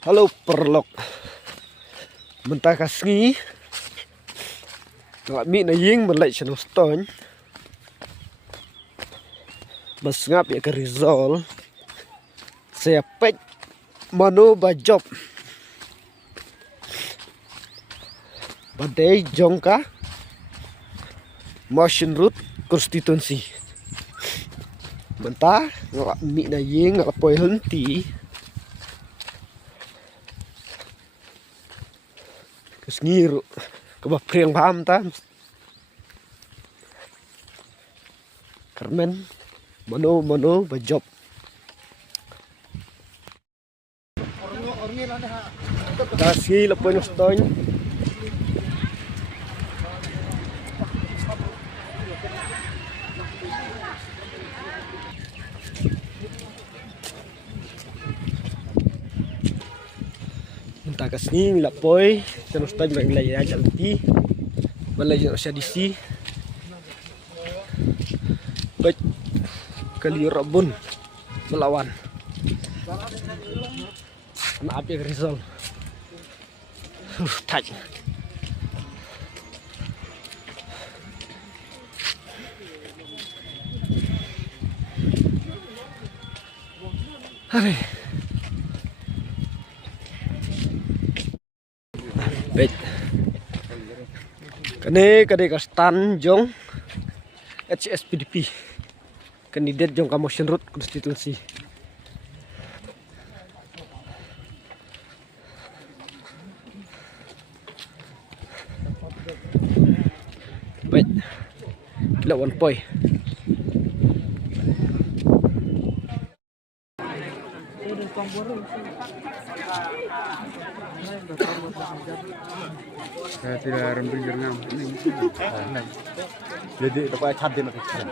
Halo perlok mentah kasngi ngak mi na ying melai channel stone mas ngap ya ke Rizal saya pek mano bajob badai jongka motion root constituency mentah ngak mi na ying ngak poi henti ngiru kebapriang paham ta Carmen mano bajob kasih lepoin stone kasni lapoi terus tadi bang lay aja nanti balai saya disi baik kali rabun melawan anak api Rizal taj hari baik kene kastan jong HSPDP kandidat jong motion root konstitusi baik lawan poi Saya tidak rembing jernam ini. Jadi dapat cabai nak kecil.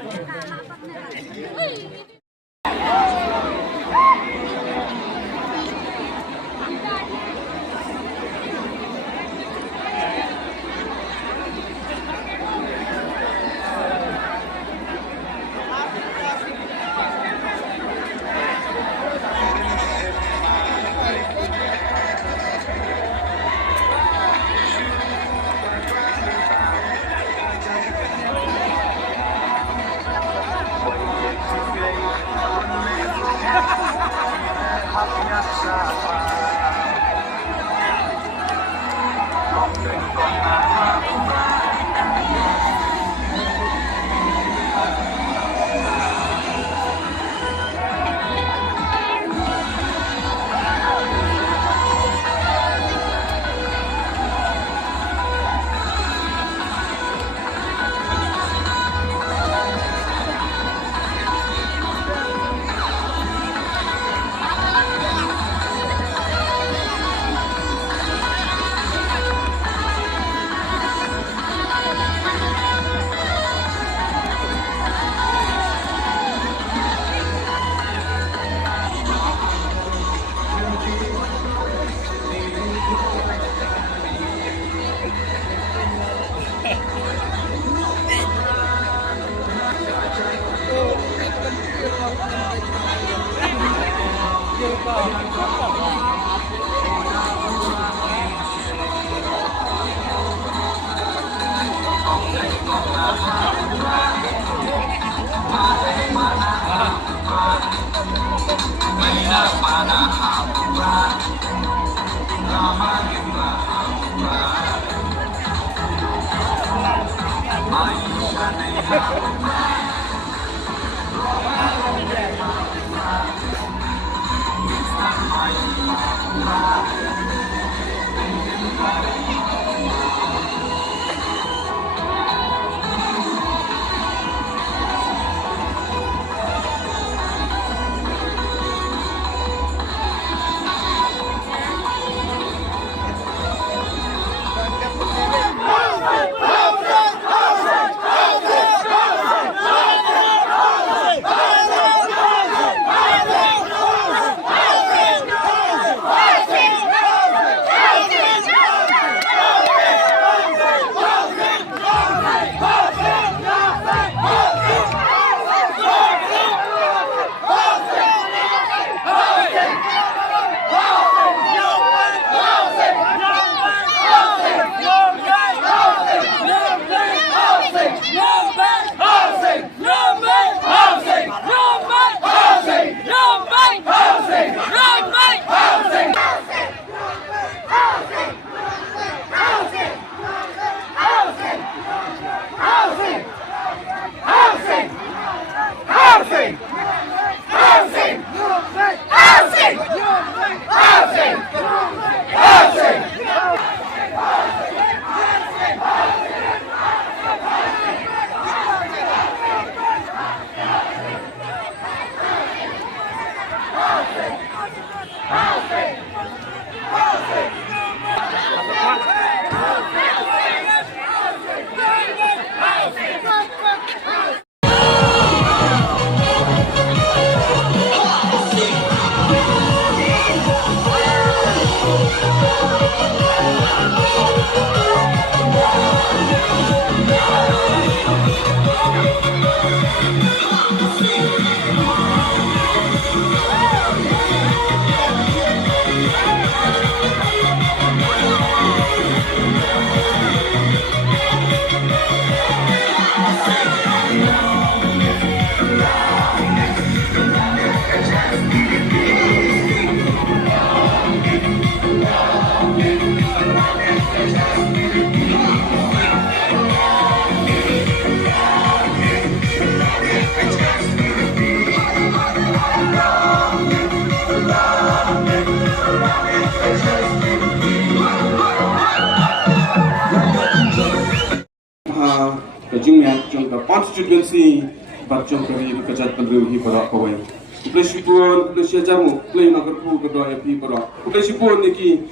Kejungnya jangka konstitusi bacang kari kejat pendiri pada kawai. Kulesipun kulesia jamu kulai nagarku kedua api pada. Kulesipun niki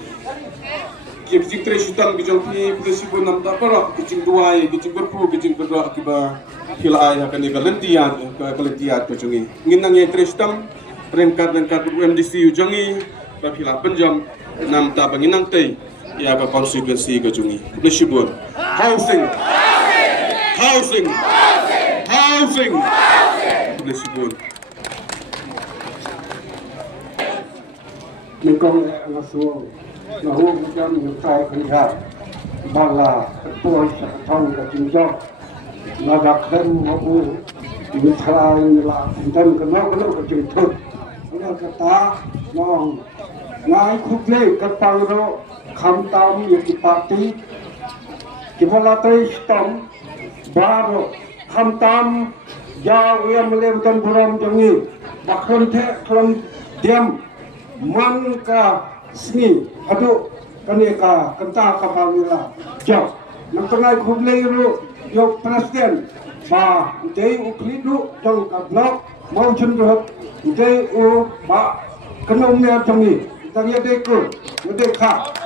kecing teresutan kejang pi kulesipun nam tak pada kecing dua kecing berpu kecing kedua akibat hilai akan dikalentian kalentian kejungi. Ingin nangya teresutan perangkat UMDC ujangi kapilah penjam nam tak penginang tei ia ke konstitusi kejungi. Kulesipun housing. Disebut. Mengkong ngasuh, nahu macam ngetai kerja, bala ketua sekretari kejunjang, ngadakkan mahu ditrai lah, dan kenal kejunjang, kenal kata, nong, ngai kuble ketangro, kamtam yang dipati, kibalatri stom. Baru hamtam jauh yang melempar buram jangi bahkan te kelam diam man ka sini aduh kaneka kenta kapalila jauh nak tengah kublai ru jauh presiden ba dei uklidu jang ka blok mau cenderut dei u ba kenomnya jangi tanya dei ku dei ka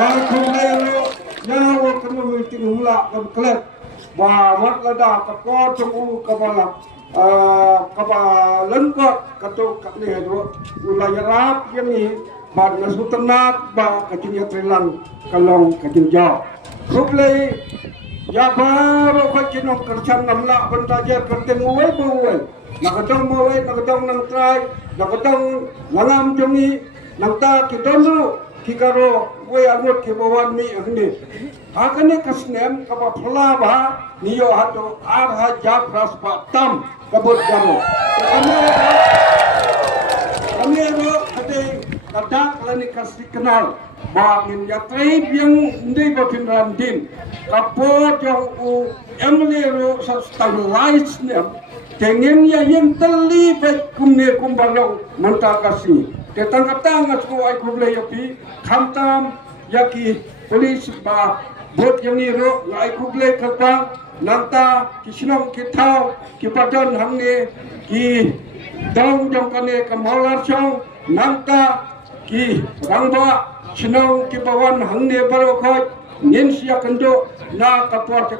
wal kublai ru nyawa kena meeting mula kan klep bamat lada kapor tunggu kapala kapalan ko kato kakni hero ulayarap yani bad nasutanat ba kajinya trilang kalong kajinjau kublai ya baru kajinong kerjaan namla bentaja kerteng uwe buwe nakatong nang try nakatong langam jongi nang ta kitonu kikaro we anut ke bawan mi agni akane kasnem kapa phla ba niyo hato arha japras pa tam kabut jamo kami ro ade kadak lani kasih kenal ba min yatrai yang ndai ba pinran din kapot yang u emle ro stabilize ne tengen ya yang teli baik kumne kumbalong manta kasih ketang-ketang aku ai kublai api khamtam yaki polis ba bot yang iro ai kublai kata nanta kisnong kitau kipadan hangne ki daung jong kane kamalar chong nanta ki rangba chinong kipawan hangne barokoi ninsia kendo na kapor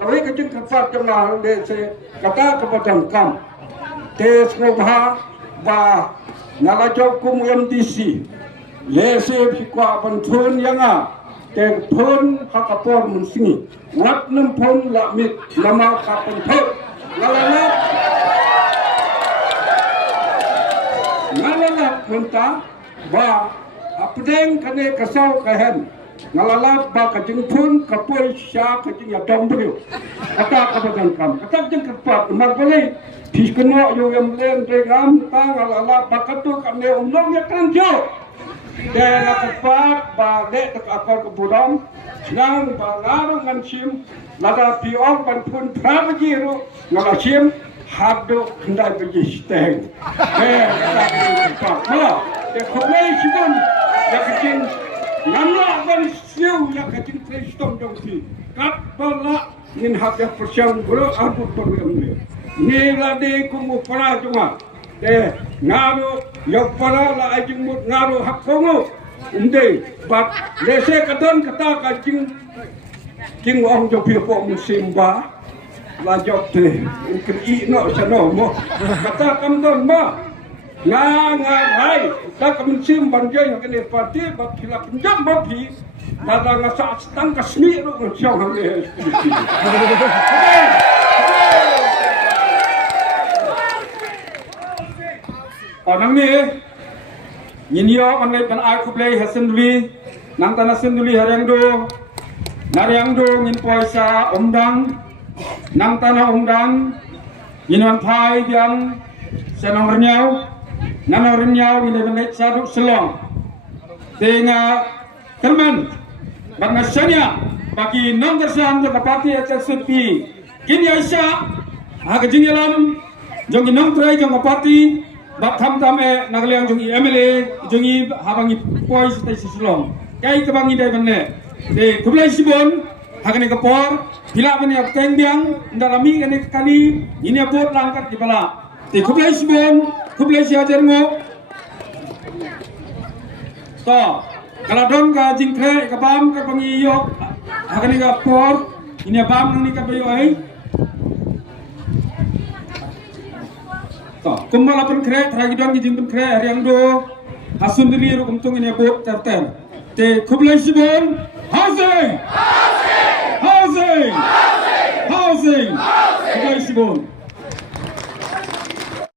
kawai kecil kapor jong de se kata kepadam kam te sngobha ba nalajau kum UMDC lese fikwa bantun yanga ten pun hakapor munsingi wat nem pun lamit lama kapun thot ngalala punta ba apdeng kane kasau kahen ngalala ba kajing pun kapoi sya kajing ya dombriu kata kabadan kam kata jeng kepat magbale Piskeno yo yang len regam tang ala bakatu kane umlong ya kan jo. Dan kepat ba de tak akor kebudam senang ba ngaru ngan sim lada piong ban pun prajiru ngala sim hado kendai beji steng. Kepat ma de khomei sibun ya kecing namla ban siu ya kecing kristom jongsi kat bala min hak ya persiang bro aku perlu ni lade kumu para junga ngaru yok para la ajing mut ngaru hak kongo unde bat lese kadon kata kacing king ong jo pi po musimba la jok te ukin i no sano mo kata kam don ma nga hai ta kam sim ban je yang kene parti bat khila pinjam ba pi dada ngasa stang kasmi ro ngsiang hale orang ni nyinyo kanai kan ai kublai hasenduli nang tanah senduli harengdo narengdo ngin poisa umdang nang tanah umdang nyinan pai yang senang renyau nana renyau ini benet saduk selong tenga teman bernasanya bagi nang tersan kapati HSP kini Aisyah agak jinggalan jong nang trai jong kapati bat tham tam nagaliang jongi MLA jongi habangi poi stai sisulong kai kebangi dai banne de kublai sibon hagane kapor bila bani apteng biang ndalami ene kali ini abot langkat di bala de kublai sibon kublai siajar ngo to kaladon ka jingkre ka bam ka bangi yok hagane kapor ini bam ni ka bayo ai kumbala pen kre tragidon gi jing pen kre yang do hasun diri ro kumtung ini abot terter te kublai sibon hazai